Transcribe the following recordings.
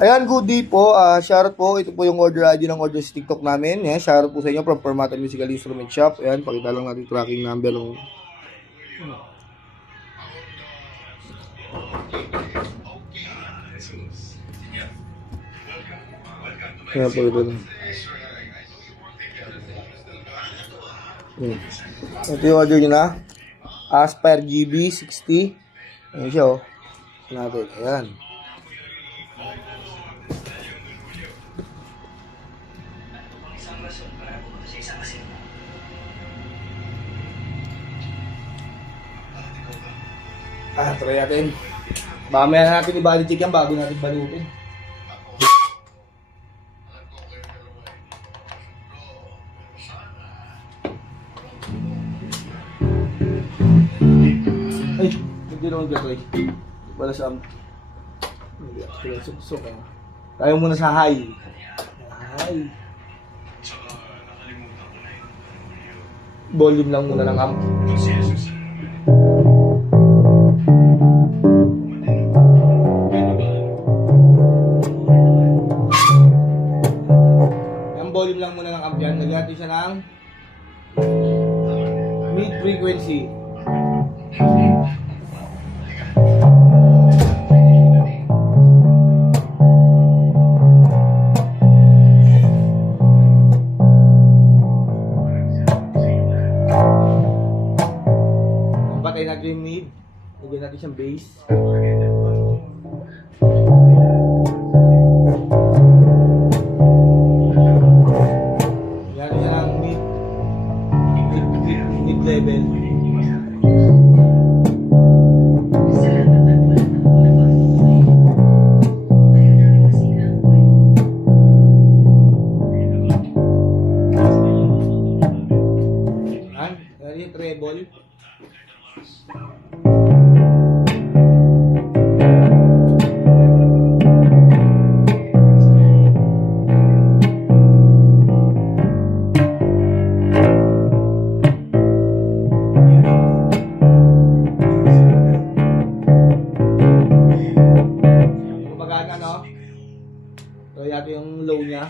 Ayan, good day po. Shoutout po. Ito po yung order ID ng order sa TikTok namin. Ayan, shoutout po sa inyo from Permata Musical Instrument Shop. Ayan, pakita lang natin tracking number. Ayan po ito. Ito yung order nyo na. Aspire GB60. Ayan siya, oh. Natin. Ayan. Try natin. Mamaya natin i-body check yan bago natin balutin. Ay, hindi naman gatay. Wala sa suksok. Tayo muna sa high. High. Volume lang muna ng amp. Volume lang muna ng amp yan. Lagyan natin siya ng mid frequency. Patay natin yung mid. Lagyan natin siyang bass. Level. Yan yung treble. So, yato yung low niya.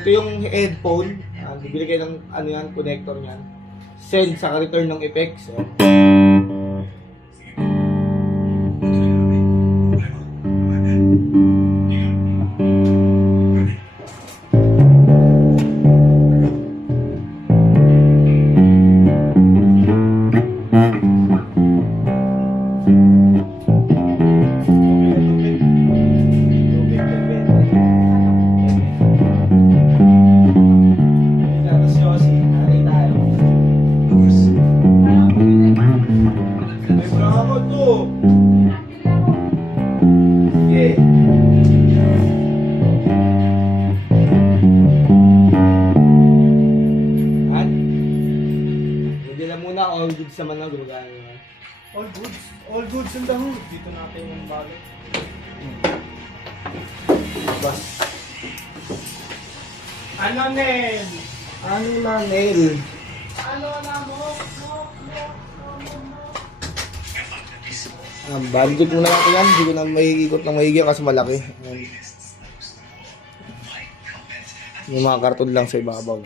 Ito yung headphone. Bibili kayo ng ano yan, connector niyan. Send sa return ng effects. All goods naman na gumagana naman. All goods yung dahon. Dito natin yung balot. Bas. Ano nail? Ano na nail? Ano na mo? Bandit muna natin yan. Hindi ko na maikikot ng maigi kasi malaki. Yung mga karton lang sa ibabaw.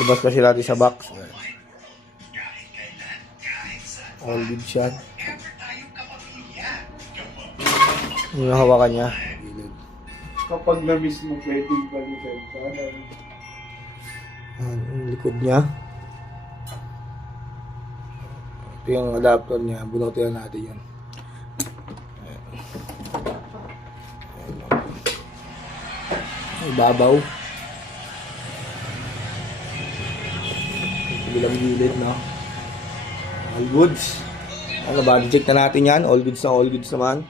Labas kasi natin sa box. All good shot. Yung hawakan niya. Kapag na-miss mo, pwedeng balikan ka. Yung likod niya. Ito yung adapter niya. Bunutin natin yan. Ibabaw. Bilang gilid, no? All goods. Ano, body check na natin yan. All goods naman.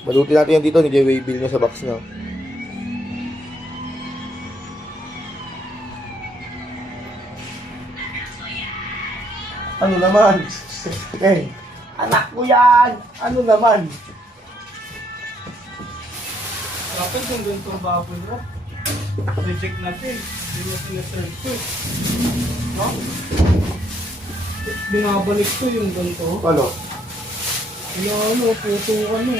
Balutin natin yan dito. Hindi waybill niya sa box niya. Ano naman? Eh, anak ko yan! Ano naman? Dapat yung ganitong baboy na. Reject natin. Hindi na sinaserve ko. No? Binabalik ko yung ganito. Ano? Ano, puto ano.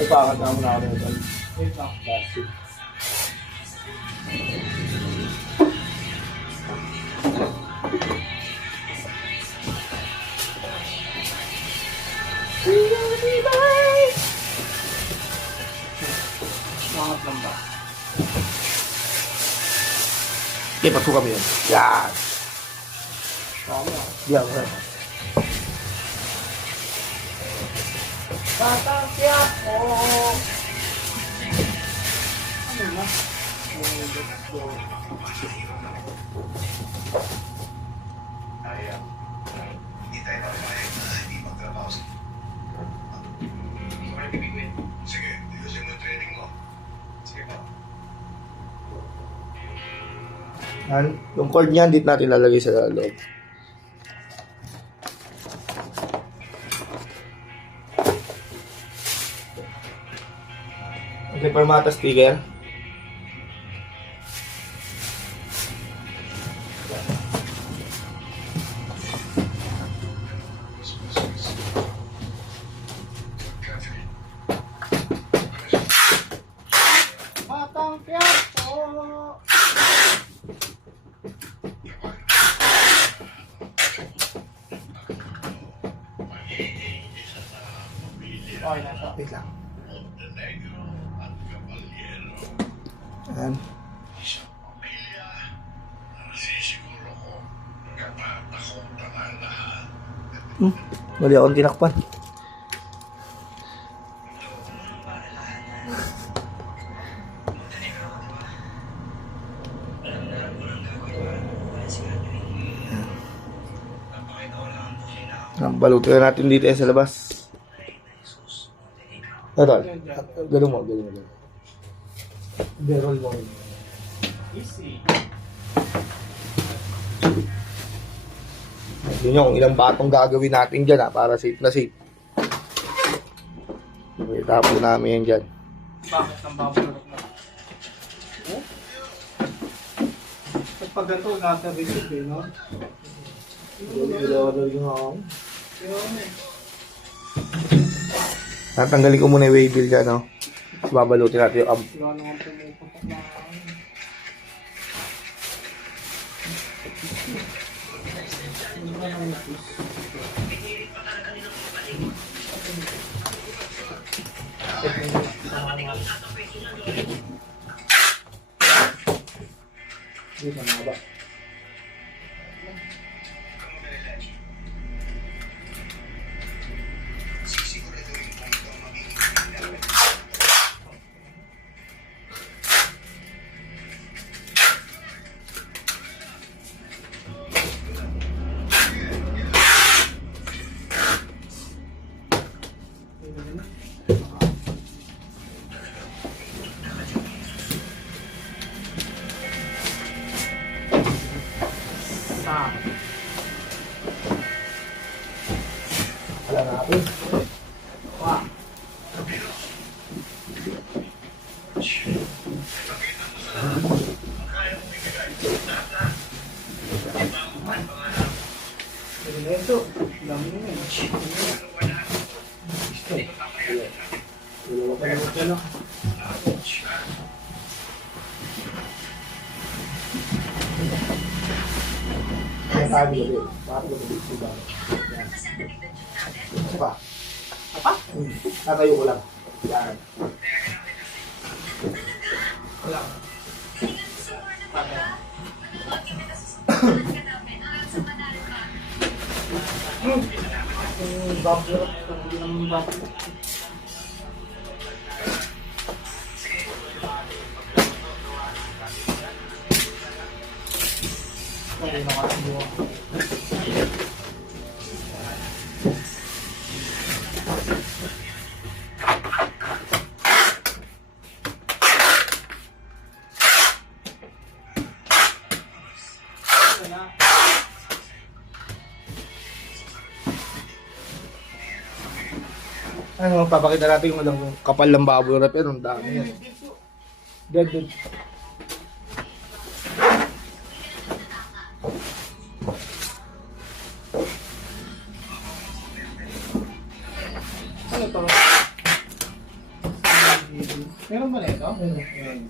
Ipakat na mo na ako nito. Wait lang. Plastic. Mangat lang ba? Okay, pasukan mo yun. Yan. Tama. Yan, yan. Tatakya ko! Ano na? Oh, let's go. Hindi tayo makamayag na hindi magtrabaho sa... Hindi ko na bibigwin. Sige, ayusin mo yung training mo. Sige pa. Yan. Yung cord niyan, dito natin lalagay sa loob. Okay, permata sticker. Tatakya ko! Okay na siya. Wait lang. Yan. Mali akong tinakpan. Balutin na natin dito yan sa labas. Ito, gano'n mo, gano'n mo. Berol mo. Easy. Yun yung kung ilang batong gagawin natin dyan para safe na safe. Okay, tapo namin yan dyan. Bakit ang babulok na? Oh? Pag ganito, nasa record eh, no? Tatanggalin ko muna yung waybill dyan, no? Babalutin natin yung Wala naman pumuputok na. Dito na ba? Wala natin. Wow. Ito, dami na yun. Dalawa pa naman dyan, no? Kaya tabi ko din. Bakit ko din siya ba? Isa pa. Apa? Tatayo ko lang. Yan. Wala. Bakit? Babulok. Hindi naman babulok. Hindi nakatulog. Ano, papakita natin yung ano, kapal ng bubble wrap yan. Ang dami yan. Dead. Ano to? Meron ba na ito? Ayan.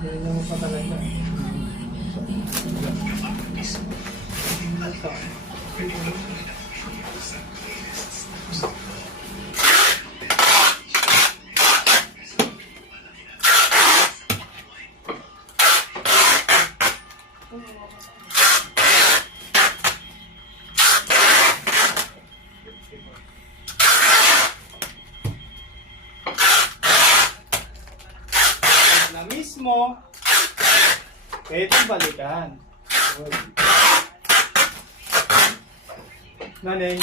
Meron naman pa talaga. Na mismo, pwedeng balikan. Nanay,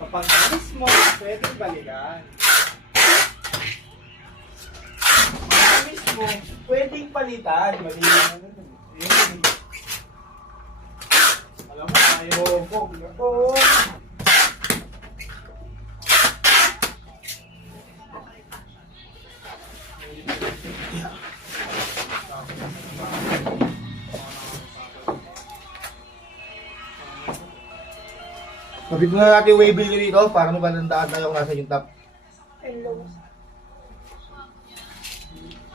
kapag na mismo, pwedeng balikan. Na mismo, pwedeng palitan. Balikan. Yun. Alam mo, ayaw ko. Mabit mo na natin yung waybill nyo dito para magandaan tayo kung nasa yung top.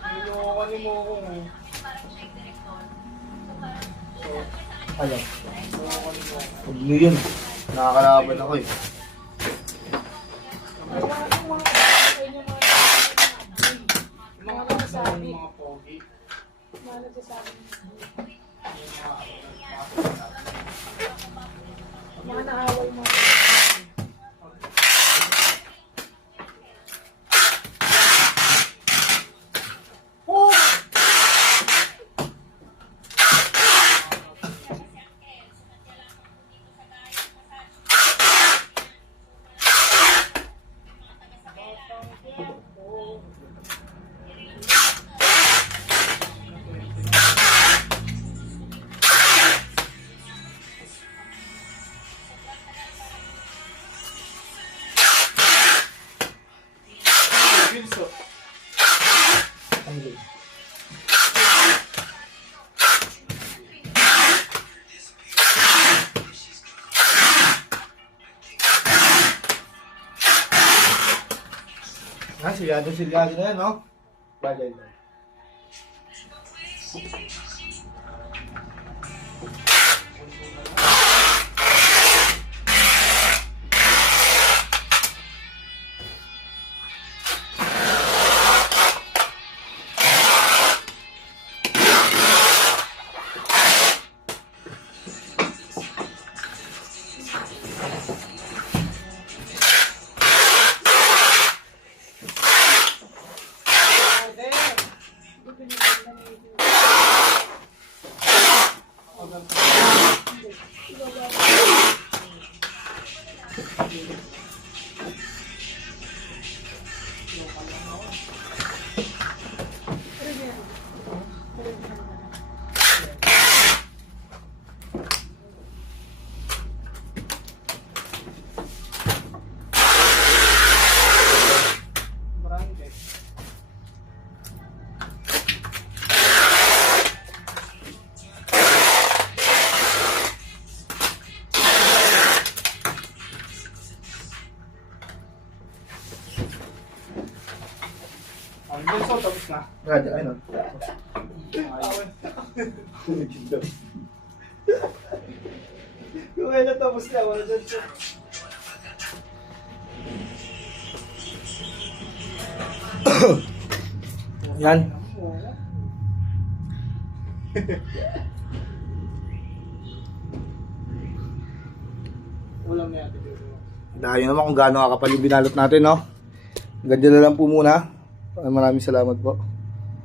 Nilokani mo ako eh. Ano? Nilokani mo ako. Huwag nyo yun. Nakakalaban ako eh. Mga pogi. Mga naaway mo. Pilso. Silyado na yan, no? Bagay na. Ang pilso, tapos na. Radyo, ano? Kung kailan tapos na, wala dyan siya. Yan. Ulam na yan. Dahil naman kung gaano kakapal yung binalot natin, no? Ganyan na lang po muna. Maraming salamat po.